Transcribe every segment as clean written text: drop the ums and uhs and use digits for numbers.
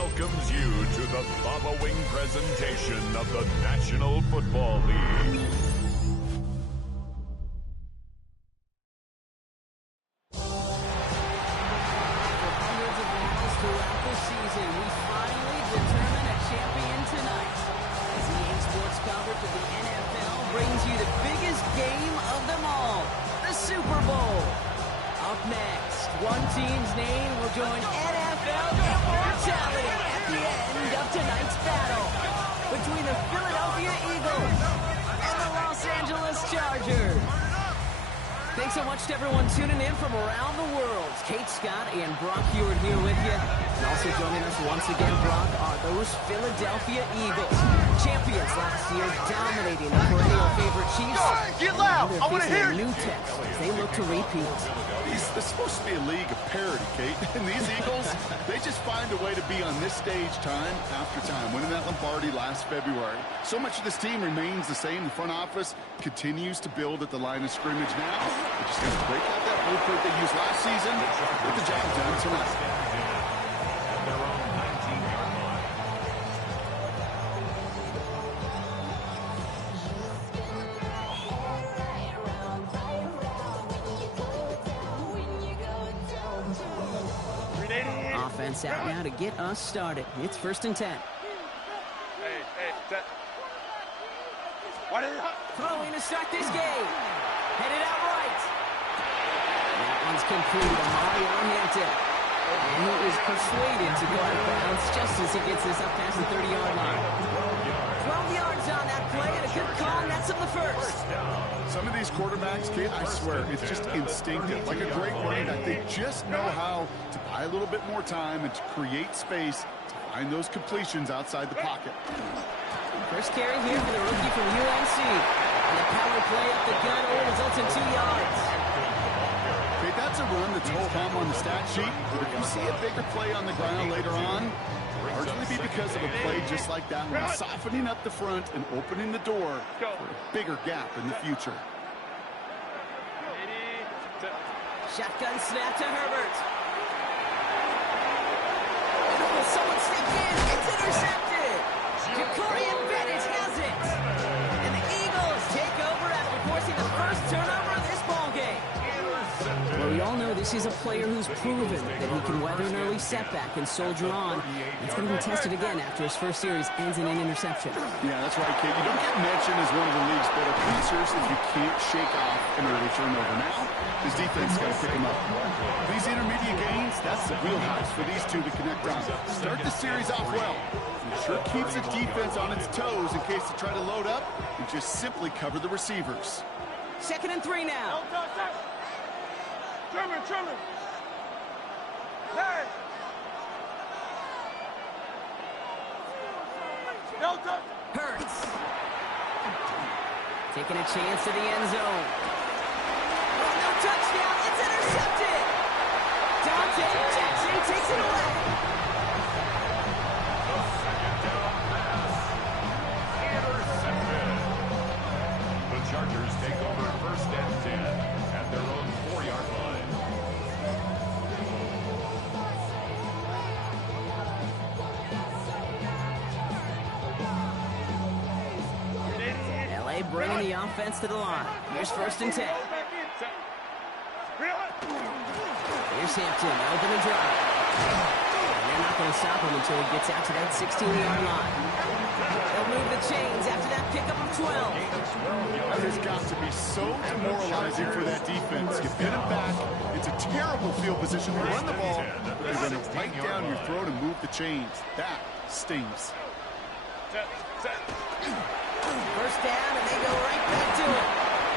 welcomes you to the following presentation of the National Football League. One team's name will join NFL immortality at the end of tonight's battle between the Philadelphia Eagles and the Los Angeles Chargers. Thanks so much to everyone tuning in from around the world. Kate Scott and Brock Hewitt here with you. And also joining us once again, Brock, are those Philadelphia Eagles. Champions last year, dominating the perennial favorite Chiefs. Get loud! I want to hear new tests as they look to repeat. It's supposed to be a league of parity, Kate. And these Eagles, they just find a way to be on this stage time after time, winning that Lombardi last February. So much of this team remains the same. The front office continues to build at the line of scrimmage now. They're just going to break out that blueprint they used last season, get the job done tonight. Offense out now to get us started. It's 1st and 10. Throwing to start this game. Headed out right. That one's complete. Mario Hampton. And he is persuaded to go out of bounds just as he gets this up past the 30-yard line. 12 yards on that play and a good call. That's in the first. Some of these quarterbacks, Kate, I swear, it's just instinctive. Like a great running back, they just know how to buy a little bit more time and to create space to find those completions outside the pocket. First carry here for the rookie from UNC. And the power play up the gun only results in 2 yards. Okay, that's a run that's ho hum on the stat sheet. But if you see a bigger play on the ground later on, largely be because of a play just like that one, softening up the front and opening the door for a bigger gap in the future. Shotgun snap to Herbert. Oh, someone stepped in. It's intercepted. Jacorian Bennett has it. And the Eagles take over after forcing the first turnover of this ballgame. Well, we all know this is a player who's proven that he can weather an early setback and soldier on. It's going to be tested again after his first series ends in an interception. Yeah, that's right, Kate. You don't get mentioned as one of the league's better passers if you can't shake off an early turnover. Now, his defense got to pick him up. These intermediate gains, that's the wheelhouse for these two to connect on. Start the series off well. It sure keeps the defense on its toes in case they try to load up and just simply cover the receivers. 2nd and 3 now. Truman. Hey! Hurts. Taking a chance to the end zone. Oh, no touchdown. It's intercepted. Dante Jackson takes it away. Intercepted. The Chargers take over 1st and 10 at their own 4-yard line. LA bringing the offense to the line. Here's 1st and 10. Here's Hampton, open and drive. And they're not going to stop him until he gets out to that 16-yard line. They'll move the chains after that pickup of 12. That has got to be so demoralizing for that defense. You pin it back. It's a terrible field position to run the ball. They're going to right down your throat and move the chains. That stings. First down, and they go right back to it.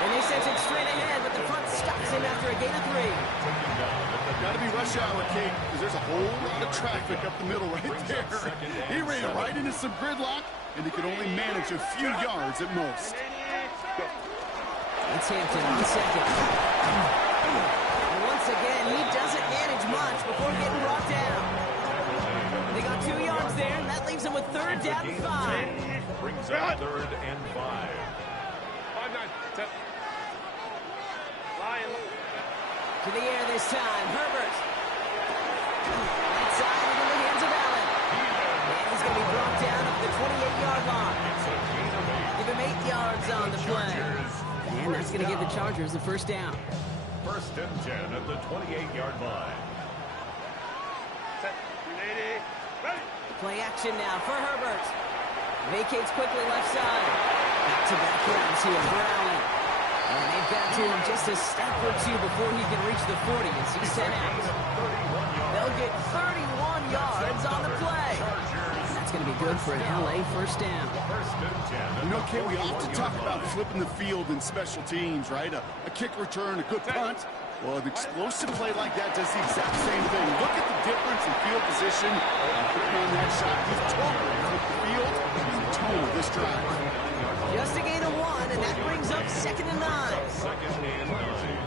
And they send it straight ahead, but the front stops him after a gain of 3. Got to be rush hour, Kate, because there's a whole lot of traffic up the middle right there. He ran right into some gridlock, and he could only manage a few yards at most. It's Hampton on 2nd. And once again, he doesn't manage much before getting brought down. They got 2 yards there, and that leaves them with 3rd down and 5. Brings up 3rd and 5. To the air this time, Herbert. Inside into the hands of Allen. Chargers the first down. First and 10 at the 28-yard line. Play action now for Herbert. Vacates quickly left side. Back-to-back rounds here for Allen. And they've got to him just a step or two before he can reach the 40 as he's sent out. They'll get 31 yards on the play. And that's going to be good for an LA first down. First and 10. You know, Kate, we often talk about flipping the field in special teams, right? A kick return, a good punt. Well, an explosive play like that does the exact same thing. Look at the difference in field position. Putting on that shot, he's totally flipped the field and the tone of this drive. Just a gain of 1, and that brings up 2nd and 9.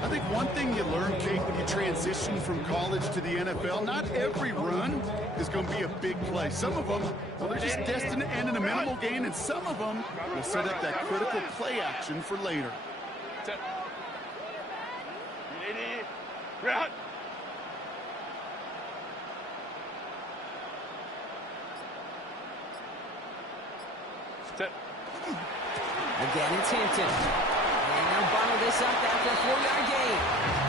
I think one thing you learn, Kate, when you transition from college to the NFL, not every run is going to be a big play. Some of them, well, they're just destined to end in a minimal gain, and some of them will set up that critical play action for later. Again, it's Hampton. And they'll bottle this up after a 4-yard gain.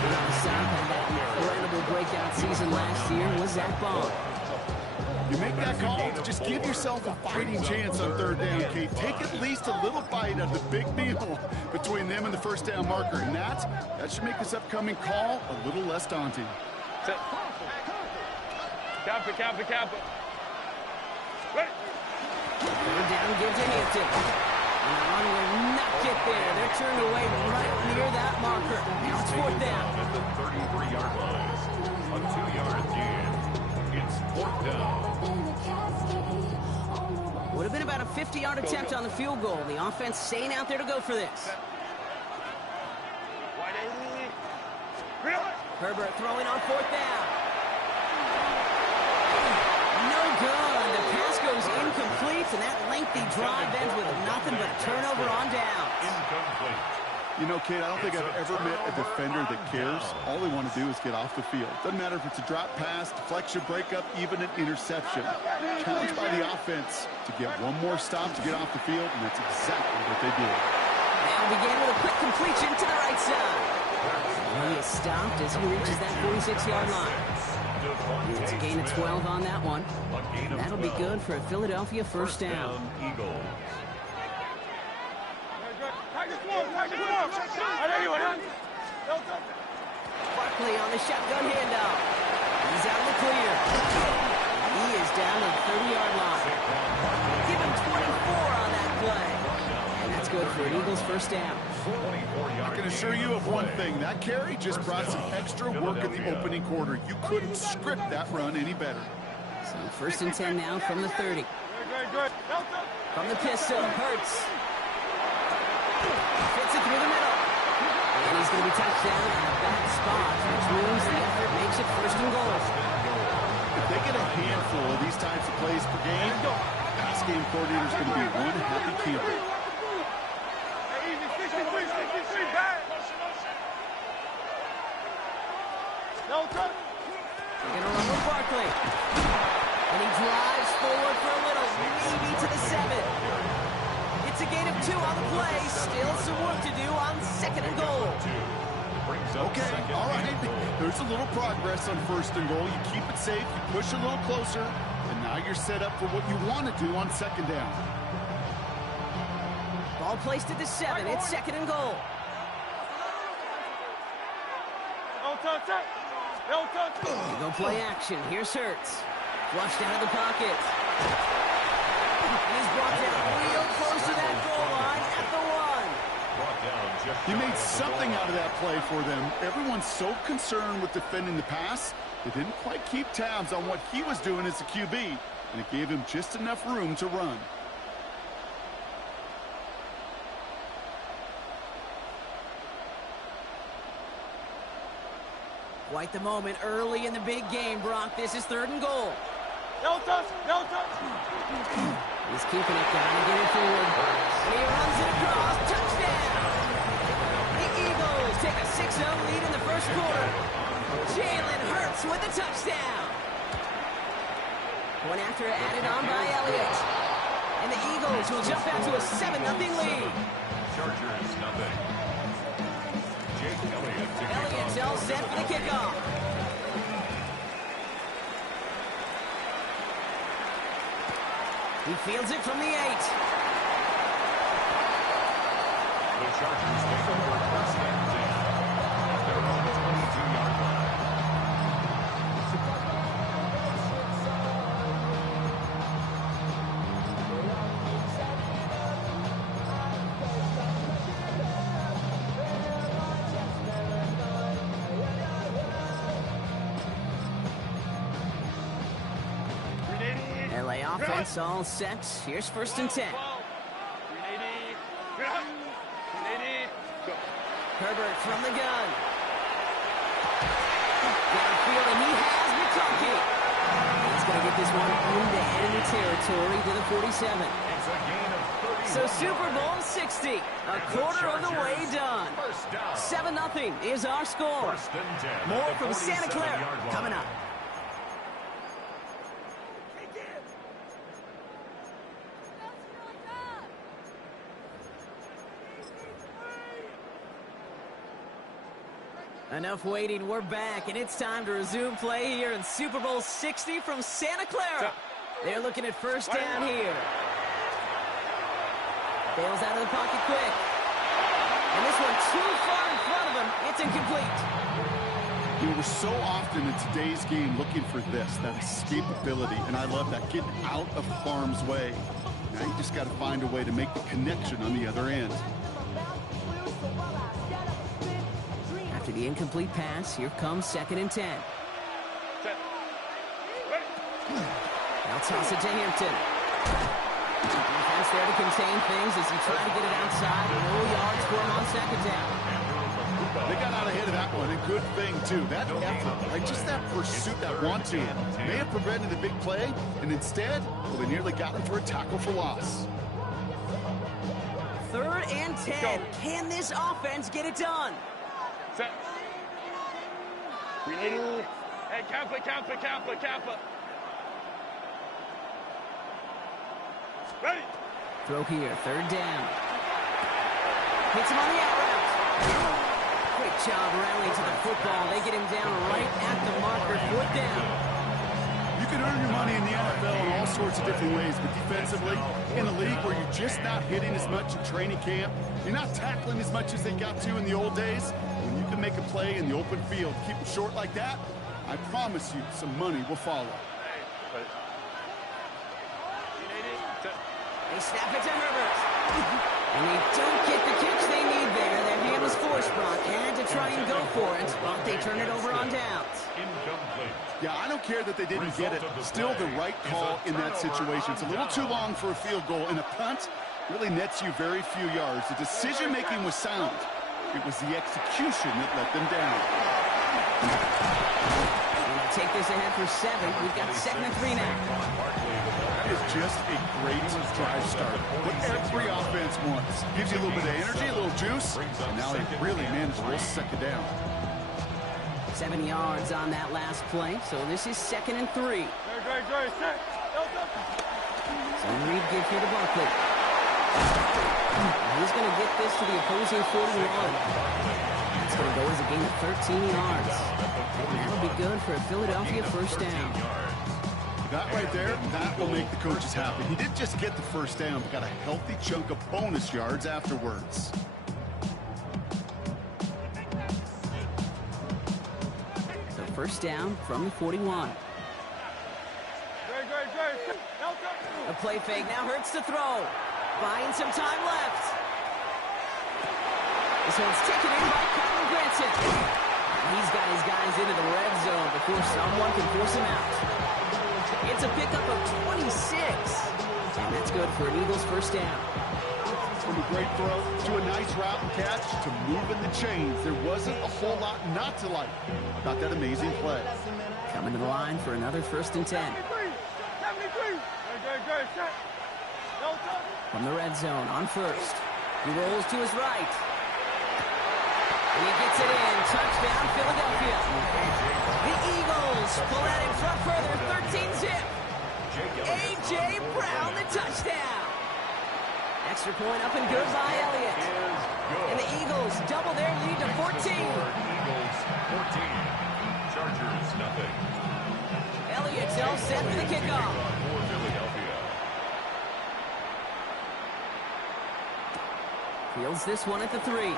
But on the side of that incredible breakout season last year was Zach Bond. You make that call, just give yourself a fighting chance on 3rd down, Kate. Take at least a little bite of the big meal between them and the first down marker. And that should make this upcoming call a little less daunting. Kappa. 3rd down, give to Hampton. And the run will not get there. They're turned away right near that marker. Now it's 4th down. At the 33-yard line. A 2-yard gain. It's 4th down. Would have been about a 50-yard attempt on the field goal. The offense staying out there to go for this. Herbert throwing on 4th down. No good. The pass goes incomplete, and that lengthy drive ends with nothing but a turnover on downs. Incomplete. You know, Kate, I don't think I've ever met a defender that cares. All they want to do is get off the field. Doesn't matter if it's a drop pass, deflection, breakup, even an interception. Challenged by the offense to get one more stop to get off the field, and that's exactly what they did. Now begin with a quick completion to the right side. He is stopped as he reaches that 46-yard line. It's a gain of 12 on that one. That'll be good for a Philadelphia first down. Eagles. Barkley on the shotgun handoff. He's out in the clear. He is down to the 30-yard line. Give him 24 on that play. And that's good for an Eagles first down. I can assure you of one thing. That carry just brought some extra work in the opening quarter. You couldn't script that run any better. So 1st and 10 now from the 30. From the pistol, Hurts. Fits it through the middle. And he's going to be touched down in a bad spot, which means the effort makes it 1st and goal. If they get a handful of these types of plays per game, pass game coordinator's going to be one happy camper. They're going to run with Barkley. And he drives forward for a little, maybe to the 7. It's a gain of 2 on the play. Still some work to do on 2nd and goal. Okay, all right. There's a little progress on 1st and goal. You keep it safe, you push a little closer, and now you're set up for what you want to do on 2nd down. Ball placed at the 7. It's 2nd and goal. Go play action. Here's Hurts. Flushed out of the pocket. He's brought down real close to that goal line at the 1. He made something out of that play for them. Everyone's so concerned with defending the pass, they didn't quite keep tabs on what he was doing as a QB, and it gave him just enough room to run. Quite the moment early in the big game, Brock. This is 3rd and goal. No touch. He's keeping it down and getting forward. And he runs it across. Touchdown! The Eagles take a 6-0 lead in the first quarter. Jalen Hurts with the touchdown. One after added on by Elliott. And the Eagles will jump out to a 7-0 lead. Chargers, nothing. Jake Elliott to kick Elliott's off. all set for the kickoff. He fields it from the 8. The Chargers take over first and 10 at their own 22-yard line. LA offense all set. Here's first and 10. Herbert from the gun. Downfield, and he has McConkey. He's going to get this one into enemy territory to the 47. It's a gain of 30. So Super Bowl 60, a quarter of the way done. First down. 7-0 is our score. First and 10. More at the from Santa Clara 47-yard line. coming up. Enough waiting, we're back, and it's time to resume play here in Super Bowl 60 from Santa Clara. They're looking at first down here. Bails out of the pocket quick. And this one too far in front of him. It's incomplete. You know, we're so often in today's game looking for this, that escapability, and I love that, getting out of harm's way. Now you just got to find a way to make the connection on the other end. After the incomplete pass, here comes second and 10. Now toss it to Hampton. Defense there to contain things as he tried to get it outside. No yards for him on second down. They got out ahead of that one, and good thing, too. That effort, like just that pursuit, that want-to, may have prevented the big play, and instead, well, they nearly got him for a tackle for loss. Third and 10. Can this offense get it done? Set. Hey, Kappa. Ready. Throw here, third down. Hits him on the out route. Great job rallying to the football. They get him down right at the marker. Fourth down. You can earn your money in the NFL in all sorts of different ways, but defensively, in a league where you're just not hitting as much in training camp, you're not tackling as much as they got to in the old days, when you can make a play in the open field, keep it short like that, I promise you some money will follow. They snap it to Herbert. And they don't get the kicks they need there. Their hand was forced. Brock had to try and go for it, but they turn it over on downs. Incomplete. Yeah, I don't care that they didn't get it. Still the right call in that situation. It's a little too long for a field goal, and a punt really nets you very few yards. The decision-making was sound. It was the execution that let them down. And take this ahead for 7. We've got 2nd and 3 now. That is just a great drive start. What every offense wants. Gives you a little bit of energy, a little juice, and now they really managed to second down. 7 yards on that last play, so this is 2nd and 3. So Reed gives here to Barkley. He's going to get this to the opposing 41. It's going to go as a gain of 13 yards. And that'll be good for a Philadelphia first down. That right there, that will make the coaches happy. He didn't just get the first down, but got a healthy chunk of bonus yards afterwards. So first down from the 41. A play fake now hurts to throw. Buying some time left. This one's taken in by Kyron Granson. He's got his guys into the red zone before someone can force him out. It's a pickup of 26. And that's good for an Eagles first down. From a great throw to a nice route and catch to moving the chains, there wasn't a whole lot not to like about that amazing play. Coming to the line for another first and 10. From the red zone on first. He rolls to his right. And he gets it in. Touchdown, Philadelphia. The Eagles pull out in front further. 13-zip. A.J. Brown, the touchdown. Extra point up and good by Elliott. good. And the Eagles double their lead to 14. Eagles 14. Chargers nothing. Elliott's all set for the kickoff. For Philadelphia. Fields this one at the 3. All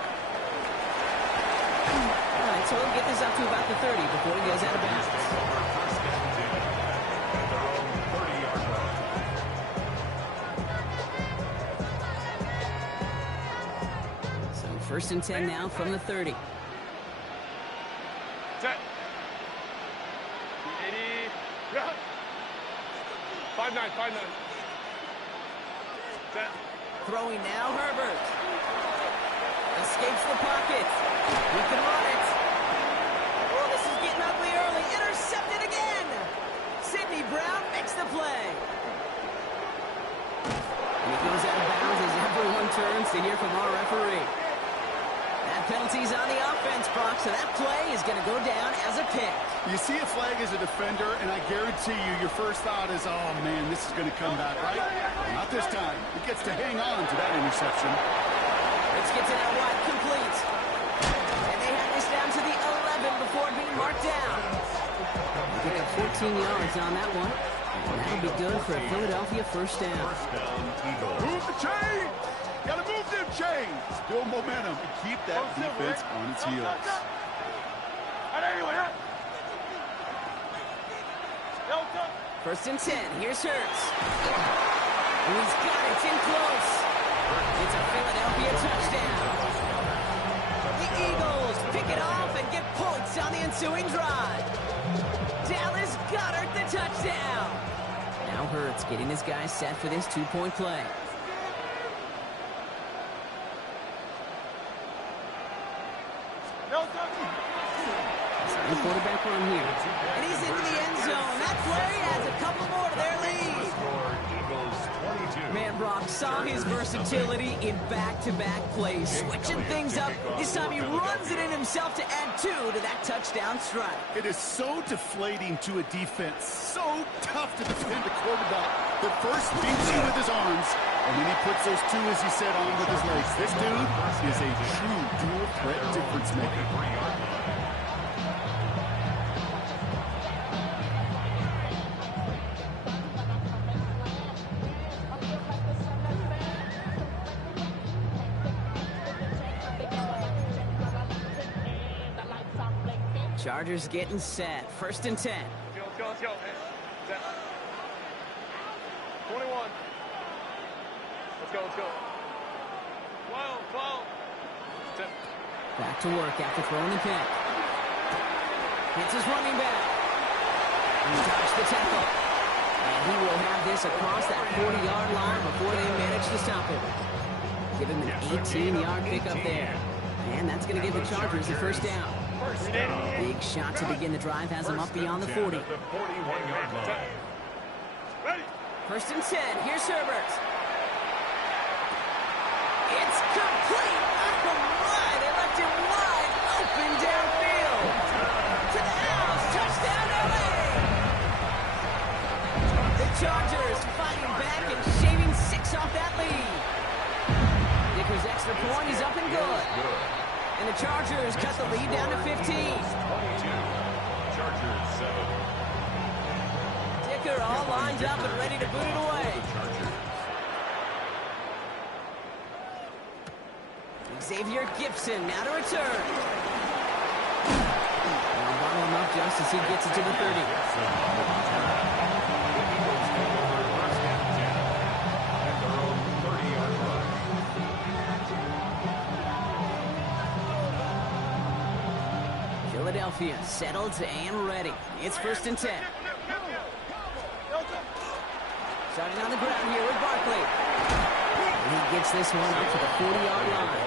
right, so he'll get this up to about the 30 before he goes out of bounds. First and 10 at their own 30-yard line. So first and 10 now from the 30. Set. 80. Yeah. 5-9, 5-9. Set. Throwing now, Herbert. Escapes the pocket. He can run it. Oh, this is getting ugly early. Intercepted again. Sidney Brown makes the play. And he goes out of bounds as everyone turns to hear from our referee. That penalty's on the offense, Brock, so that play is going to go down as a pick. You see a flag as a defender, and I guarantee you, your first thought is, oh, man, this is going to come back, right? Not this time. It gets to hang on to that interception. Let's get to that wide complete. And they have this down to the 11 before being marked down. They pick up 14 yards on that one. And that'll be good for a Philadelphia first down. First down, Eagles. Move the chains! Gotta move them chains! Build momentum and keep that defense on its heels. First and 10. Here's Hurts. And he's got it. It's in close. It's a Philadelphia touchdown. The Eagles pick it off and get points on the ensuing drive. Dallas Goedert the touchdown. Now Hurts getting his guys set for this two-point play. The quarterback run here. And he's into the end zone. That play adds a couple more to their lead. Score, Eagles 22. Man, Brock saw his versatility in back-to-back plays. Switching things up. This time he runs it in himself to add 2 to that touchdown strike. It is so deflating to a defense. So tough to defend a quarterback that first beats you with his arms, and then he puts those 2, as you said, on with his legs. This dude is a true dual-threat difference maker. Chargers getting set. First and 10. Let's go, let's go. Set. 21. Let's go, let's go. 12, 12. Set. Back to work after throwing the pick. Hits his running back. He dodged the tackle. And he will have this across that 40-yard line before they manage to stop him. Give him an 18-yard pickup there. And that's going to give the Chargers the first down. Big shot to begin the drive has him up beyond the 40. The 41-yard line. Ready. First and 10. Here's Herbert. It's complete. Oh, my. They left him wide open downfield. To the house. Touchdown, L.A. The Chargers fighting back and shaving 6 off that lead. Dicker's extra point is up and good. And the Chargers cut the lead down to 15. 22. Chargers 7. Dicker all lined up and ready to boot it away. Xavier Gipson now to return. And bottle him up just as he gets it to the 30. Philadelphia settled and ready. It's first and 10. Starting on the ground here with Barkley. And he gets this one up to the 40-yard line.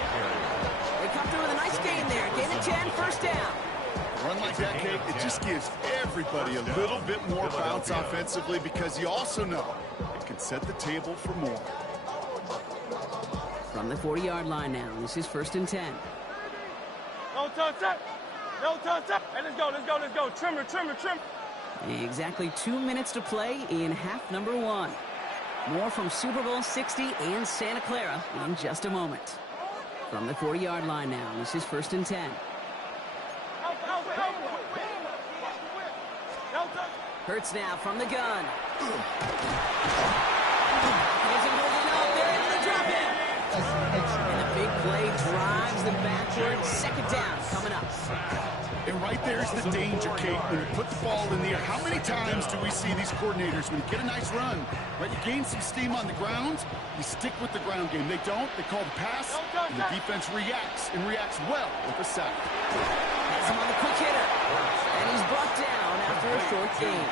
They come through with a nice gain there. Gain of 10, first down. Run like that, Kate, it just gives everybody a little bit more bounce offensively because you also know it can set the table for more. From the 40-yard line now, this is first and 10. No touch up. No touch up. Hey, let's go, let's go, let's go. Trimmer, trimmer, trimmer. Exactly 2 minutes to play in half number 1. More from Super Bowl 60 and Santa Clara in just a moment. From the 40-yard line now, this is 1st and 10. Hurts now from the gun. Isn't holding up. They're able to drop him. And the big play drives them backwards. 2nd down coming up. And right there's the danger, Kate, when you put the ball in the air. How many times do we see these coordinators, when you get a nice run, right, you gain some steam on the ground, you stick with the ground game. They don't. They call the pass, and the defense reacts, and reacts well with a sack. Has him on the quick hitter. And he's brought down after a short gain.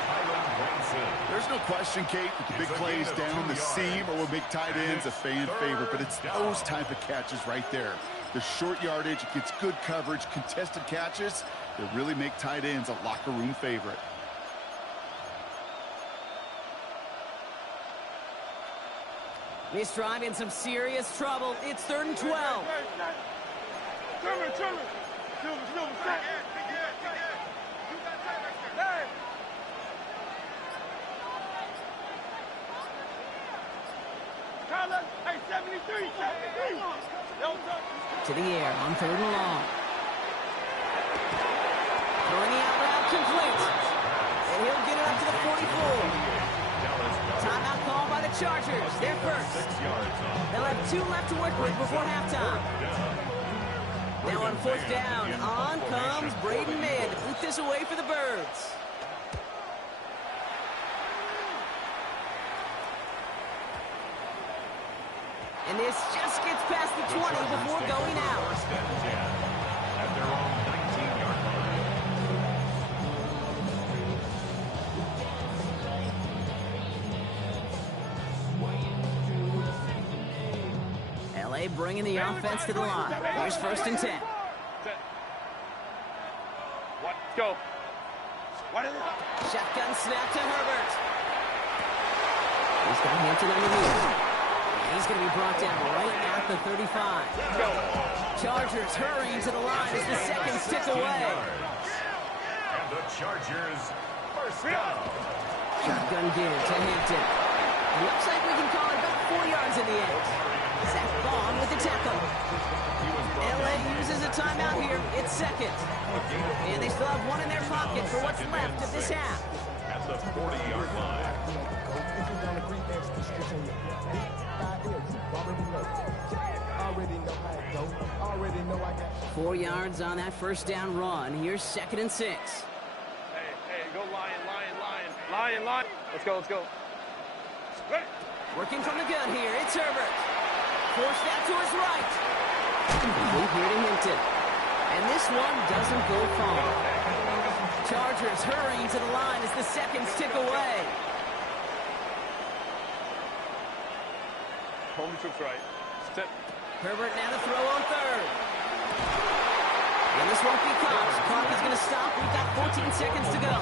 There's no question, Kate, that the big plays down the seam or will make tight ends a fan favorite, but it's those type of catches right there. The short yardage, it gets good coverage, contested catches that really make tight ends a locker room favorite. This drive in some serious trouble. It's 3rd and 12. To the air on 3rd and long. Throwing the out route complete. And he'll get it up to the 44. Timeout call by the Chargers. They're first. They'll have 2 left to work with before halftime. Now on 4th down, on comes Braden Mann to boot this away for the Birds. And this just gets past the 20 before going out. 1st and 10 at their own 19-yard line. LA bringing the offense to the line. Here's 1st and 10. What? Go. Shotgun snap to Herbert. He's got Hampton underneath. He's going to be brought down right at the 35. Chargers hurrying to the line as the seconds tick away. And the Chargers first down. Shotgun give to Hampton. It looks like we can call it about 4 yards in the end. Zach Vaughn with the tackle. LA uses a timeout here. It's 2nd. And they still have 1 in their pocket for what's left of this half. At the 40-yard line. 4 yards on that 1st down run. Here's 2nd and 6. Hey, go lion. Let's go. Ready. Working from the gun here. It's Herbert. Force that to his right. Complete here to Hinton. And this one doesn't go far. Chargers hurrying to the line as the seconds tick away. Home troops right. Step. Herbert now to throw on 3rd. And this won't be caught. Clock is going to stop. We've got 14 seconds to go.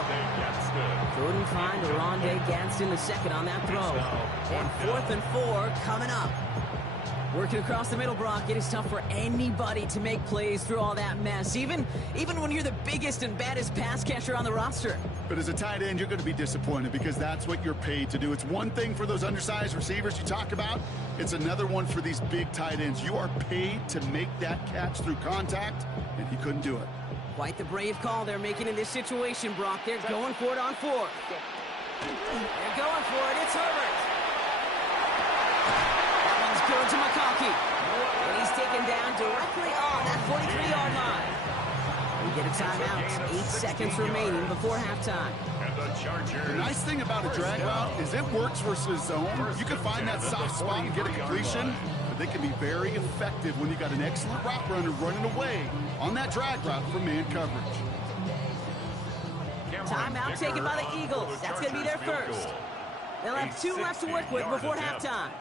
Couldn't find Oronde Gadsden the 2nd on that throw. And 4th and 4 coming up. Working across the middle, Brock, it is tough for anybody to make plays through all that mess, even when you're the biggest and baddest pass catcher on the roster. But as a tight end, you're going to be disappointed because that's what you're paid to do. It's one thing for those undersized receivers you talk about. It's another one for these big tight ends. You are paid to make that catch through contact, and he couldn't do it. Quite the brave call they're making in this situation, Brock. They're going for it on 4. They're going for it. It's Herbert. Good to McConkey. And he's taken down directly on that 43-yard line. We get a timeout. 8 seconds remaining before halftime. And the Chargers. The nice thing about a drag route is it works versus zone. You can find that soft spot and get a completion, but they can be very effective when you got an excellent route runner running away on that drag route for man coverage. Timeout taken by the Eagles. That's going to be their first. They'll have 2 left to work with before halftime.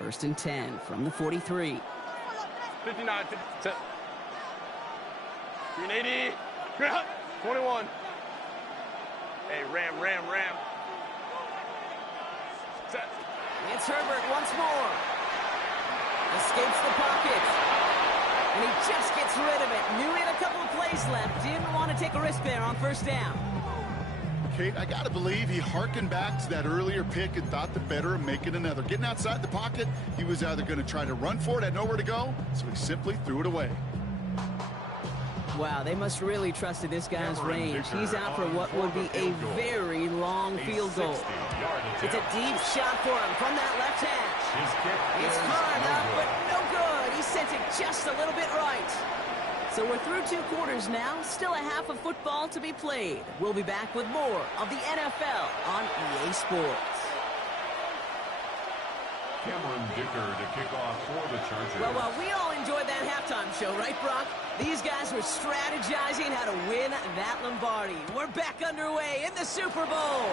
First and 10 from the 43. 59, 50, 380, 21. Hey, ram. Set. It's Herbert once more. Escapes the pocket. And he just gets rid of it. Knew he had a couple of plays left. Didn't want to take a risk there on first down. Kate, I got to believe he harkened back to that earlier pick and thought the better of making another. Getting outside the pocket, he was either going to try to run for it, had nowhere to go, so he simply threw it away. Wow, they must really trusted this guy's range. He's out for what would be a very long field goal. It's a deep shot for him from that left hash. It's hard enough, but no good. He sent it just a little bit right. So we're through 2 quarters now. Still a half of football to be played. We'll be back with more of the NFL on EA Sports. Cameron Dicker to kick off for the Chargers. Well, we all enjoyed that halftime show, right, Brock? These guys were strategizing how to win that Lombardi. We're back underway in the Super Bowl.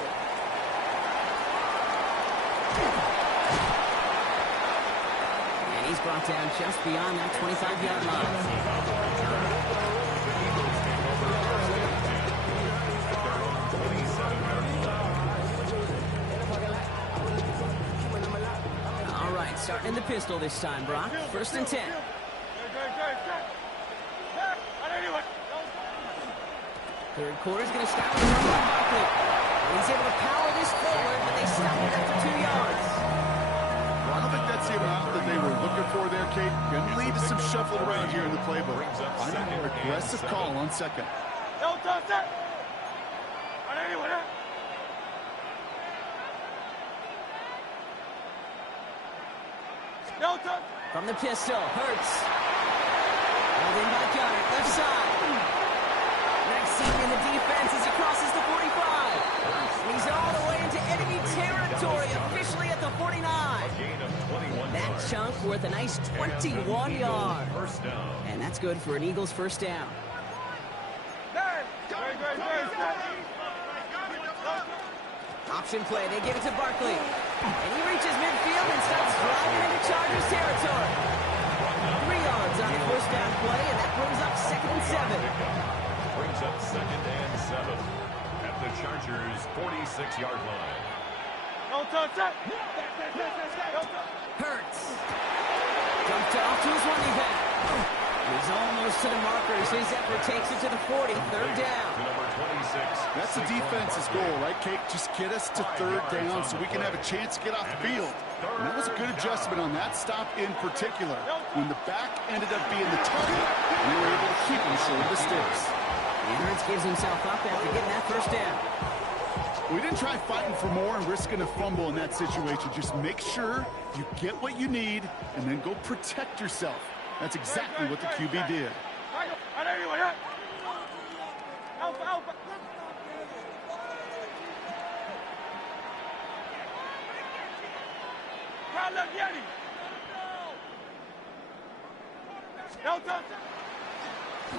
And he's brought down just beyond that 25-yard line. All right, starting in the pistol this time, Brock. First and 10. Third quarter's going to start with a run by Barkley. He's able to power this forward, but they stop it after 2 yards. Well, I don't think that's the amount that they were looking for there, Kate. Going to lead to some shuffling around here in the playbook. I'm a more aggressive call on second. From the pistol, Hurts. Held in by Gunner, left side. Next seen in the defense as he crosses the 45. And he's all the way into enemy territory, officially at the 49. That chunk worth a nice 21 yards. And that's good for an Eagles first down. Option play, they give it to Barkley. And he reaches midfield and starts driving into Chargers territory. 3 yards on the first down play, and that brings up 2nd and 7. Brings up 2nd and 7 at the Chargers' 46-yard line. Hurts. Jumped off to his running back. He's almost to the markers. His effort takes it to the 40, 3rd down. That's the defense's goal, right, Kate? Just get us to 3rd down so we can have a chance to get off the field. And that was a good adjustment on that stop in particular. When the back ended up being the target, we were able to keep him short of the sticks. And Hurts gives himself up after getting that first down. We didn't try fighting for more and risking a fumble in that situation. Just make sure you get what you need and then go protect yourself. That's exactly what the QB did.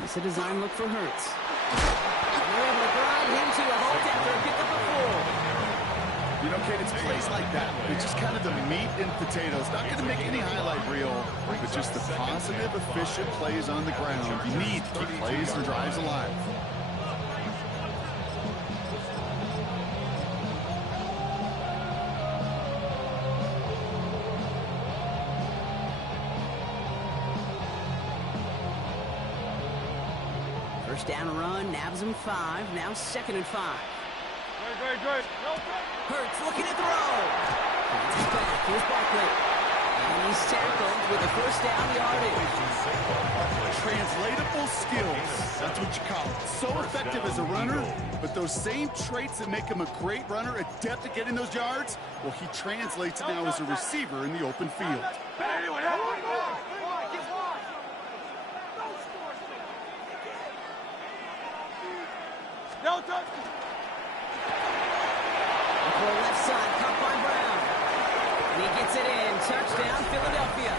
It's a design look for Hurts. They're able to grind him to a halt after a pick up a 4. You know, Kate, it's plays like that. It's just kind of the meat and potatoes. Not going to make any highlight reel, but just the positive, efficient plays on the ground. You need to keep plays and drives alive. First down run, nabs him 5. Now 2nd and 5. Hurts looking to throw. He's back. Here's Barkley. And he's tackled with a first down yardage. Translatable skills. That's what you call it. So effective as a runner, but those same traits that make him a great runner, adept at getting those yards, well, he translates it now as a receiver in the open field. Left side, caught by Brown. And he gets it in. Touchdown, Philadelphia.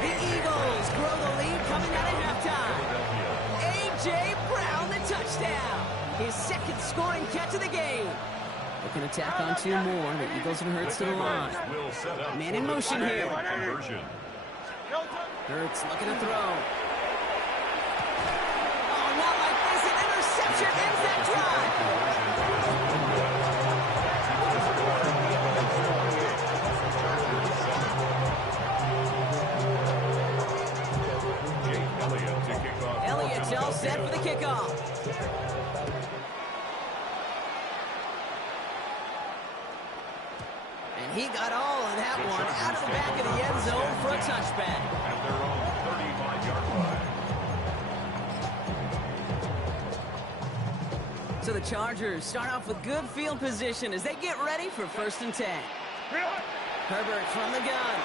The Eagles grow the lead coming out of halftime. A.J. Brown, the touchdown. His 2nd scoring catch of the game. Looking to tack on 2 more. The Eagles and Hurts to the line. Man in motion here. Hurts looking to throw. Oh, not like this. An interception ends that drive. set for the kickoff. And he got all of that one out of the back of the end zone for a touchback. At their own 35-yard line. So the Chargers start off with good field position as they get ready for 1st and 10. Herbert from the gun.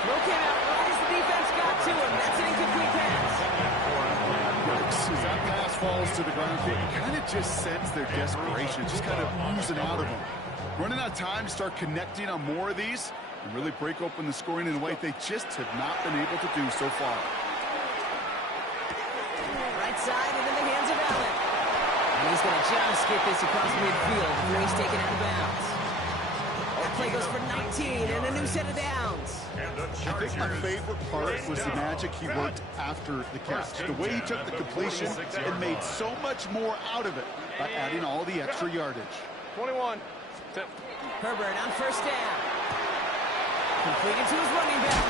Throw came out right as the defense got to him. That's an incomplete pass. As that pass falls to the ground, you kind of just sense their desperation, just kind of oozing out of them. Running out of time to start connecting on more of these and really break open the scoring in a way they just have not been able to do so far. Right side and in the hands of Allen. And he's going to just get this across midfield before he's taken out of bounds. That play goes for 19 and a new set of downs. I think my favorite part was the magic he worked after the catch. The way he took the completion and made so much more out of it by adding all the extra yardage. 21. Herbert on 1st down. Completed to his running back.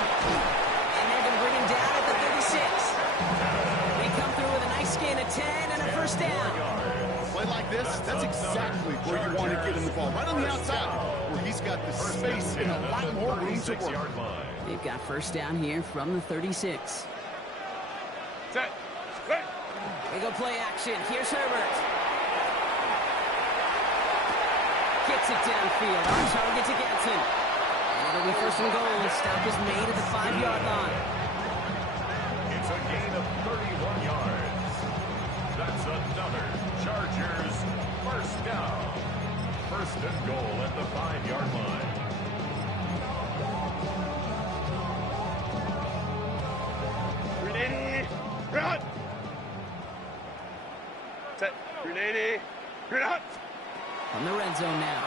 And they're going to bring him down at the 36. They come through with a nice gain of 10 and a 1st down. Play like this, that's exactly where you want to get him the ball. Right on the outside, where he's got the space and a lot more room to work. They've got 1st down here from the 36. Set. They go play action. Here's Herbert. Gets it downfield. On target to Getson. And it'll be 1st and goal. Stop is made at the 5-yard line. It's a gain of 31 yards. That's another Chargers 1st down. 1st and goal at the 5-yard line. Ready, run. Set. Ready, run. On the red zone now.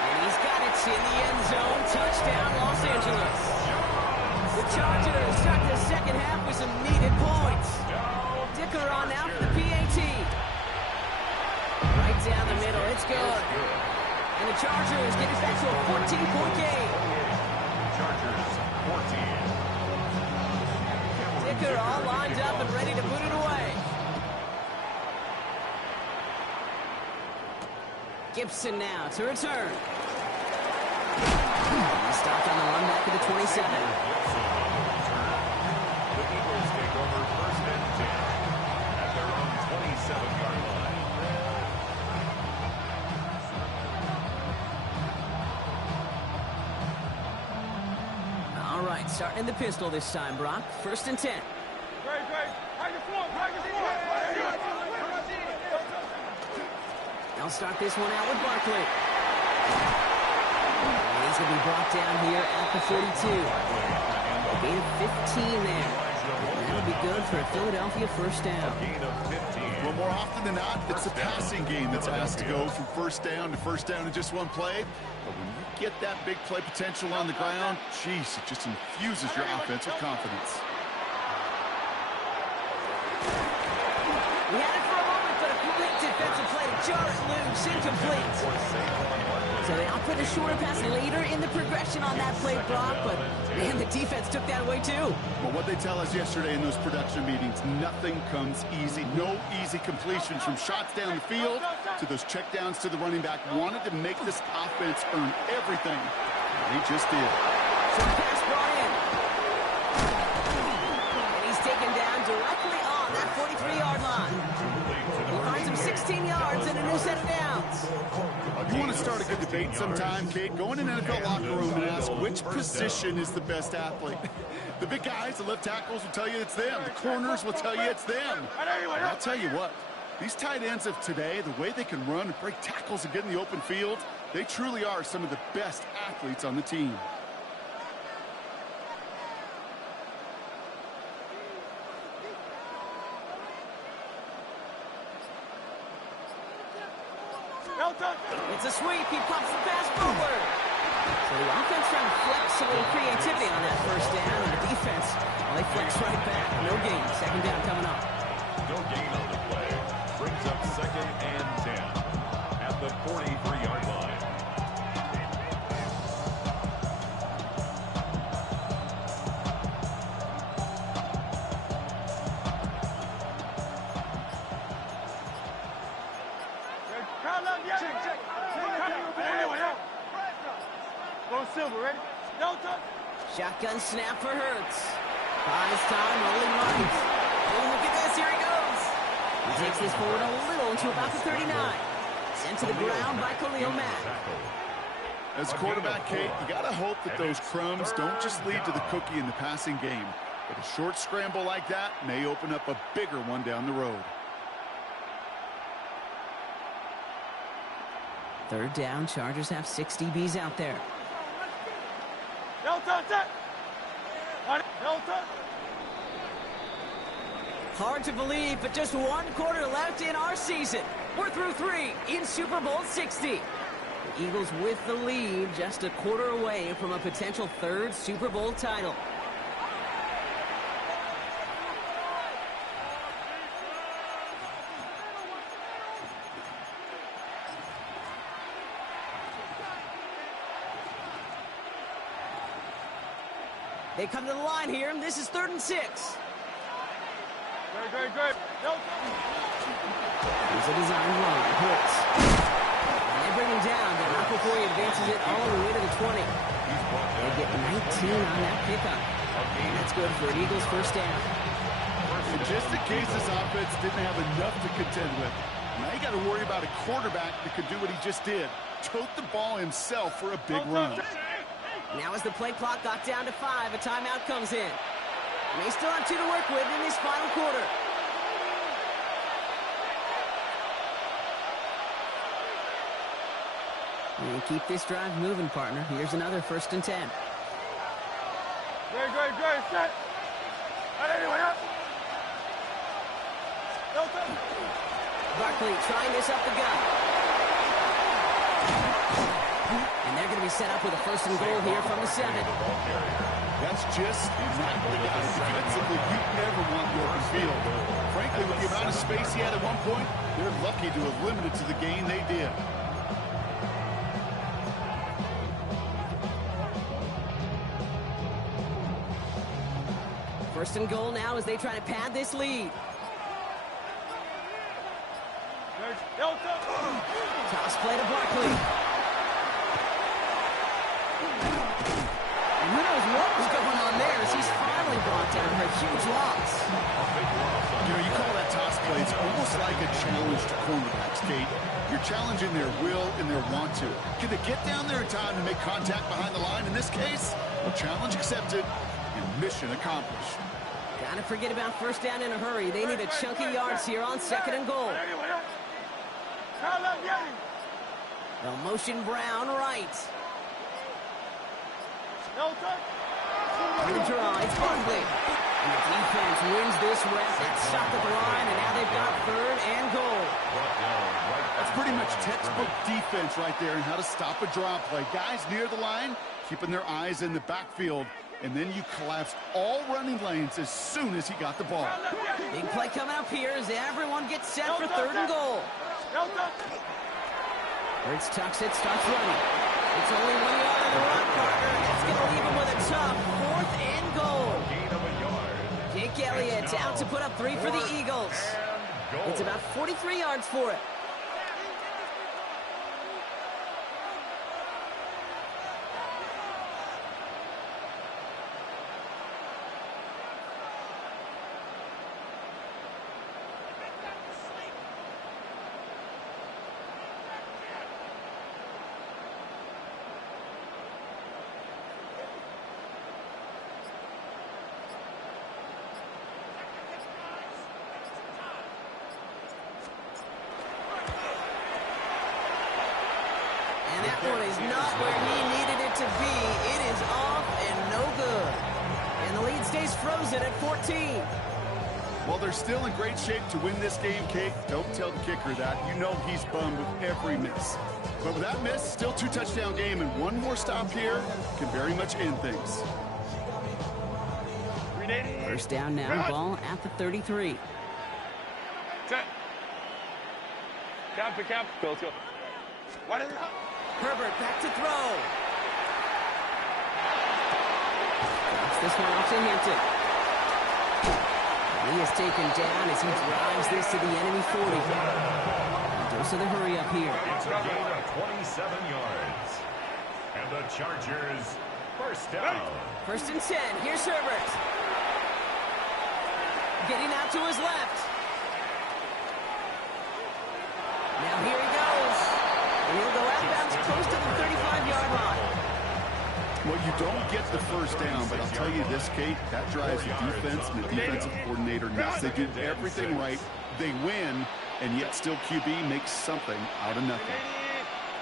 And he's got it in the end zone. Touchdown, Los Angeles. The Chargers start the 2nd half with some needed points. Dicker on now for the PAT. Right down the middle. It's good. And the Chargers get it back to a 14-point game. Chargers 14. Dicker all lined up and ready to put it away. Gibson now to return. Stopped on the run back at the 27. The Eagles take over 1st and 10 at their own 27-yard line. All right, starting in the pistol this time, Brock. 1st and 10. Great. Practice one. They'll start this one out with Barkley. And he's going to be brought down here at the 42. A gain of 15 there. And that'll be good for a Philadelphia 1st down. Gain of 15. Well, more often than not, it's the passing game that's asked to go from 1st down to 1st down in just one play. But when you get that big play potential on the ground, geez, it just infuses your offense with confidence. We had it for a moment, but a quick defensive play to jar it loose, incomplete. So they opted a shorter pass later in the progression on that play, Brock, but man, the defense took that away too. Well, what they tell us yesterday in those production meetings, nothing comes easy. No easy completions from shots down the field to those checkdowns to the running back. Wanted to make this offense earn everything. They just did. So the pass brought in. And he's taken down directly on that 43-yard line. He finds him 16 yards and a new set of downs. You want to start a good debate sometime, Kate? Go in an NFL locker room and ask which position is the best athlete. The big guys, the left tackles will tell you it's them. The corners will tell you it's them. And I'll tell you what, these tight ends of today, the way they can run and break tackles and get in the open field, they truly are some of the best athletes on the team. It's a sweep. He pops the pass forward. So the offense trying to flex a little creativity on that 1st down, and the defense, well, they flex right back. No gain. 2nd down coming up. No gain on the play. Brings up 2nd and 10 at the 43-yard line. Silver, ready? No touch. Shotgun snap for Hurts. Buys time, rolling right. Oh, look at this. Here he goes. He takes this forward a little to about the 39. Sent to the ground by Khalil Mack. As quarterback, Kate, you got to hope that those crumbs don't just lead to the cookie in the passing game. But a short scramble like that may open up a bigger one down the road. Third down, Chargers have 6 DBs out there. No touch. No touch. Hard to believe, but just 1 quarter left in our season. We're through 3 in Super Bowl 60. The Eagles with the lead, just a quarter away from a potential 3rd Super Bowl title. They come to the line here, and this is 3rd and 6. Great. No touch. Here's a design run. Hurts. And they bring him down, but not before he advances it all the way to the 20. They get 19 on that pickup. And that's good for an Eagles first down. And just in case this offense didn't have enough to contend with, now you got to worry about a quarterback that could do what he just did. Tote the ball himself for a big run. Now as the play clock got down to 5, a timeout comes in. And they still have 2 to work with in this final quarter. And keep this drive moving, partner. Here's another 1st and 10. Great. Set. Anyway, up. No touch. Barkley trying this up the gut. And they're going to be set up with a 1st and goal here from the 7. That's just not the guy defensively you ever want in the open field. Frankly, with the amount of space he had at one point, they're lucky to have limited to the gain they did. First and goal now as they try to pad this lead. No touch. Toss play to Barkley. And who knows what was going on there as he's finally brought down for a huge loss. You know, you call that toss play, it's almost like a challenge to cornerbacks, Kate. You're challenging their will and their want to. Can they get down there in time to make contact behind the line? In this case, well, challenge accepted and mission accomplished. Gotta forget about first down in a hurry. They need a chunk of yards here on 2nd and goal. They'll motion Brown right. No touch. On the draw, it's Barkley. And the defense wins this rep. It's stopped at the line, and now they've got 3rd and goal. That's pretty much textbook defense right there and how to stop a draw play. Guys near the line, keeping their eyes in the backfield, and then you collapsed all running lanes as soon as he got the ball. Big play coming up here as everyone gets set for 3rd and goal. No touch. Hurts tucks it, starts running. It's only 1 yard on the run, partner, and that's going to leave him with a tough 4th and goal. Gain of a yard. Jake Elliott out to put up 3 for the Eagles. It's about 43 yards for it. That one is not where he needed it to be. It is off and no good. And the lead stays frozen at 14. Well, they're still in great shape to win this game, Kate. Don't tell the kicker that. You know he's bummed with every miss. But with that miss, still 2-touchdown game, and one more stop here can very much end things. First down now, ball at the 33. Set. Cap. Go, let's go. What is it? Herbert back to throw. Drops this one off to Hampton. He is taken down as he drives this to the enemy 40. Dose of the hurry up here. It's a gain of 27 yards. And the Chargers, first down. First and 10. Here's Herbert. Getting out to his left. Now here he goes. And he'll go outbounds close to the 35-yard line. Well, you don't get the first down, but I'll tell you this, Kate, that drives the defense and the defensive coordinator nuts. They do everything right. They win, and yet still QB makes something out of nothing.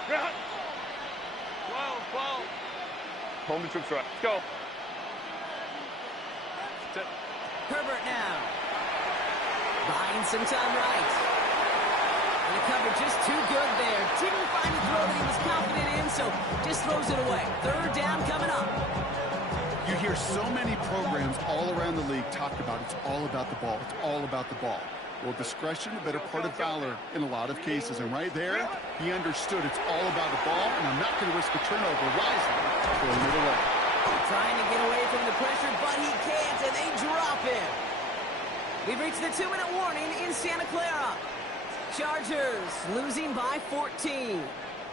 12. Home the troops right. Let's go. Herbert now. Buying some time right. And the cover just too good there. Didn't find a throw that he was confident in, so just throws it away. Third down coming up. You hear so many programs all around the league talk about it's all about the ball. It's all about the ball. Well, discretion, a better part of valor in a lot of cases. And right there, he understood it's all about the ball, and I'm not going to risk a turnover rising, throwing it away. Trying to get away from the pressure, but he can't, and they drop him. We've reached the 2-minute warning in Santa Clara. Chargers losing by 14.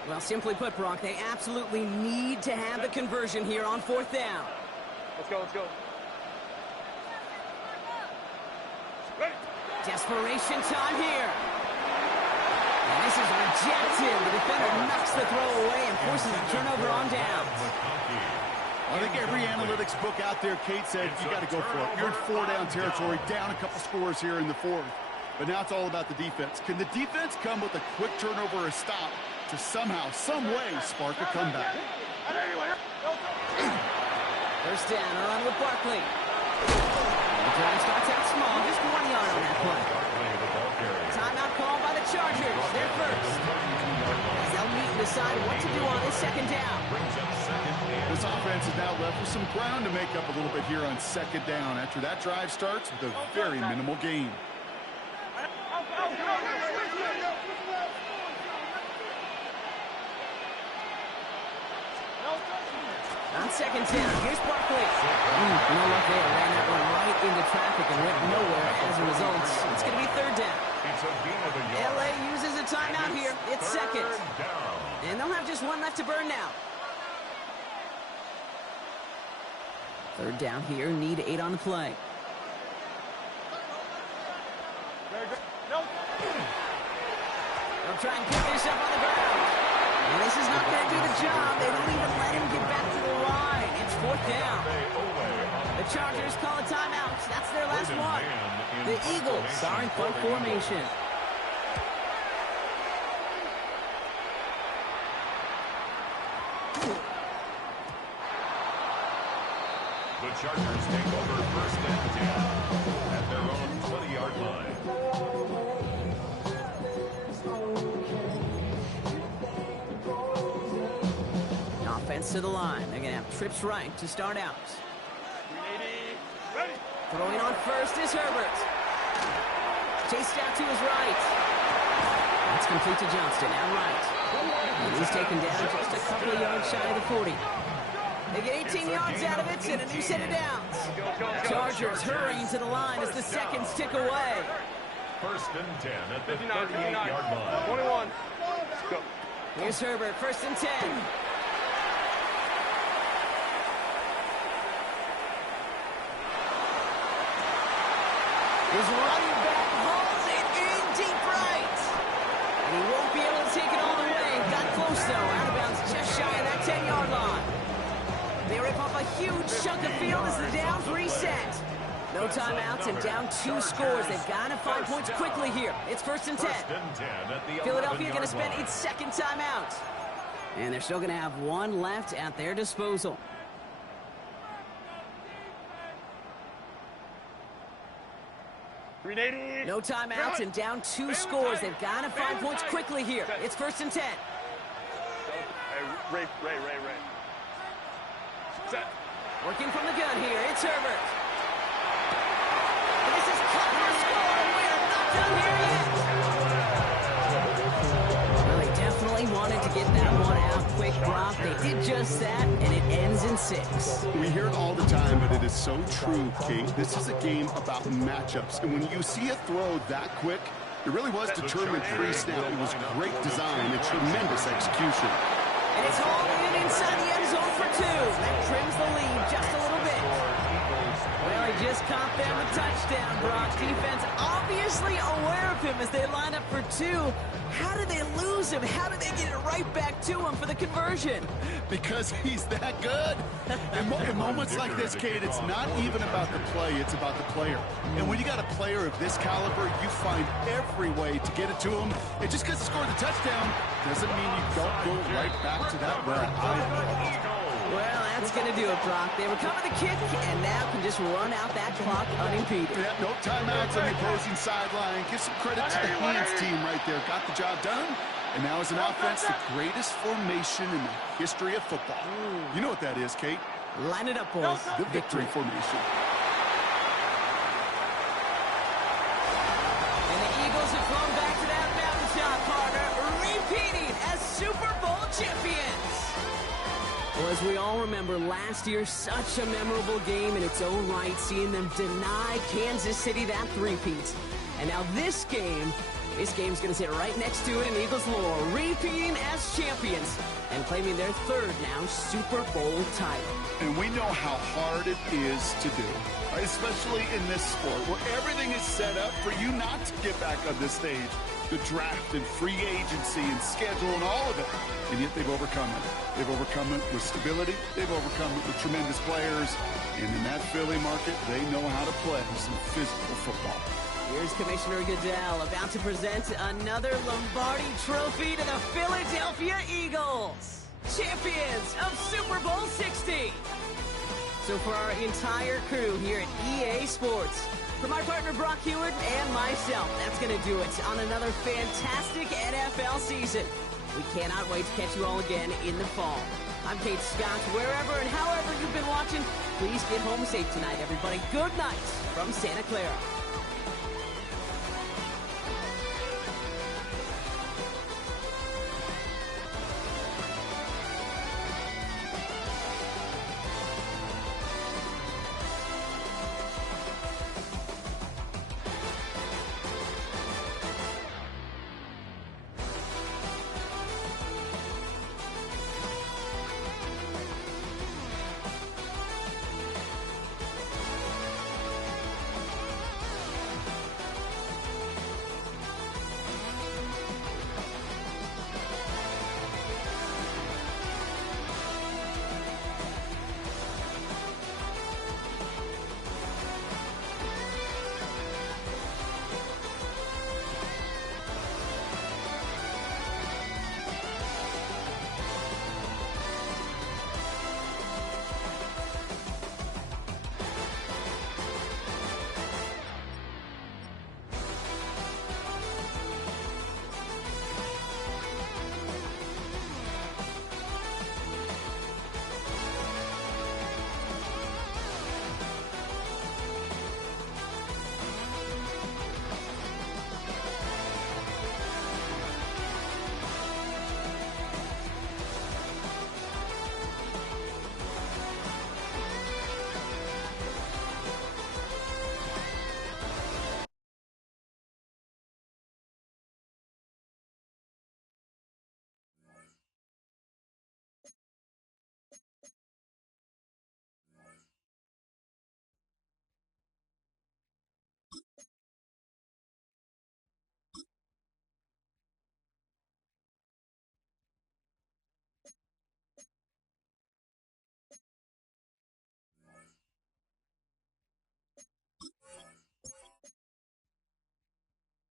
Well, simply put, Brock, they absolutely need to have the conversion here on fourth down. Let's go, let's go. Ready. Desperation time here. And this is rejected. The defender knocks the throw away and forces a turnover on downs. I think every analytics book out there, Kate said, you got to go for it. You're in four-down territory, down a couple scores here in the fourth. But now it's all about the defense. Can the defense come with a quick turnover or a stop to somehow, some way, spark a comeback? First down, a run with Barkley. The drive starts out small, just 1 yard on that play. Timeout called by the Chargers. They're first. As they'll meet and decide what to do on this second down. This offense is now left with some ground to make up a little bit here on second down after that drive starts with a very minimal gain. On second down, here's Barkley. No luck there. Ran that one right into traffic and went nowhere as a result. It's going to be third down. LA uses a timeout here. It's second. And they'll have just one left to burn now. Third down here. Need 8 on the play. They'll try and pick this up on the ground. And this is not going to do the job. They don't even let him get back to the line. It's fourth down. The Chargers call a timeout. That's their last one. The Eagles are in punt formation. The Chargers take over first and 10 at their own 20-yard line. Offense to the line. They're going to have trips right to start out. Ready. Throwing on first is Herbert. Chased out to his right. That's complete to Johnston, out right. And he's taken down just a couple of yards shy of the 40. They get 18 yards out of it and a new set of downs. Chargers hurrying to the line as the seconds tick away. First and 10 at the 38-yard line. 21. Let's go. Here's Herbert, first and 10. His running back hauls it in deep right. And he won't be able to take it all the way. Got close, though. Out of bounds just shy of that 10-yard line. They rip off a huge chunk of field as the downs reset. No timeouts and down 2 scores. They've got to find points quickly here. It's first and 10. Philadelphia going to spend its second timeout. And they're still going to have one left at their disposal. No timeouts and down 2 scores. They've got to find points quickly here. It's first and 10. Hey, Ray. Set. Working from the gun here. It's Herbert. And this is cut for a score. We're not done here yet. Well, they definitely wanted to get that one out quick, Brock. They did just that, and it ends in 6. We hear it all the time, but it is so true, Kate. This is a game about matchups. And when you see a throw that quick, it really was determined pre-snap. It was great design and tremendous execution. And it's hauled in inside the end zone for 2. That trims the lead just a little bit. Well, he just caught them a touchdown, Brock. Defense obviously aware of him as they line up for 2. How did they lose him? How did they get it right back to him for the conversion? Because he's that good. In moments like this, Kate, it's not even about the play, it's about the player. And when you got a player of this caliber, you find every way to get it to him. And just because he scored the touchdown doesn't mean you don't go right back to that well either. Well, that's going to do it, Brock. They recover the kick and now can just run out that clock unimpeded. Yeah, no timeouts on the opposing sideline. Give some credit to the hands team right there. Got the job done. And now as an offense, the greatest formation in the history of football. You know what that is, Kate? Line it up, boys. The victory formation. And the Eagles have flown back to that mountaintop, partner, repeating as Super Bowl champions. Well, as we all remember, last year, such a memorable game in its own right, seeing them deny Kansas City that three-peat. And now this game's going to sit right next to it in Eagles lore, repeating as champions and claiming their third now Super Bowl title. And we know how hard it is to do, right? Especially in this sport where everything is set up for you not to get back on this stage. The draft and free agency and schedule and all of it. And yet they've overcome it. They've overcome it with stability. They've overcome it with tremendous players. And in that Philly market, they know how to play some physical football. Here's Commissioner Goodell about to present another Lombardi trophy to the Philadelphia Eagles, champions of Super Bowl 60. So for our entire crew here at EA Sports, for my partner Brock Hewitt and myself, that's going to do it on another fantastic NFL season. We cannot wait to catch you all again in the fall. I'm Kate Scott. Wherever and however you've been watching, please get home safe tonight, everybody. Good night from Santa Clara.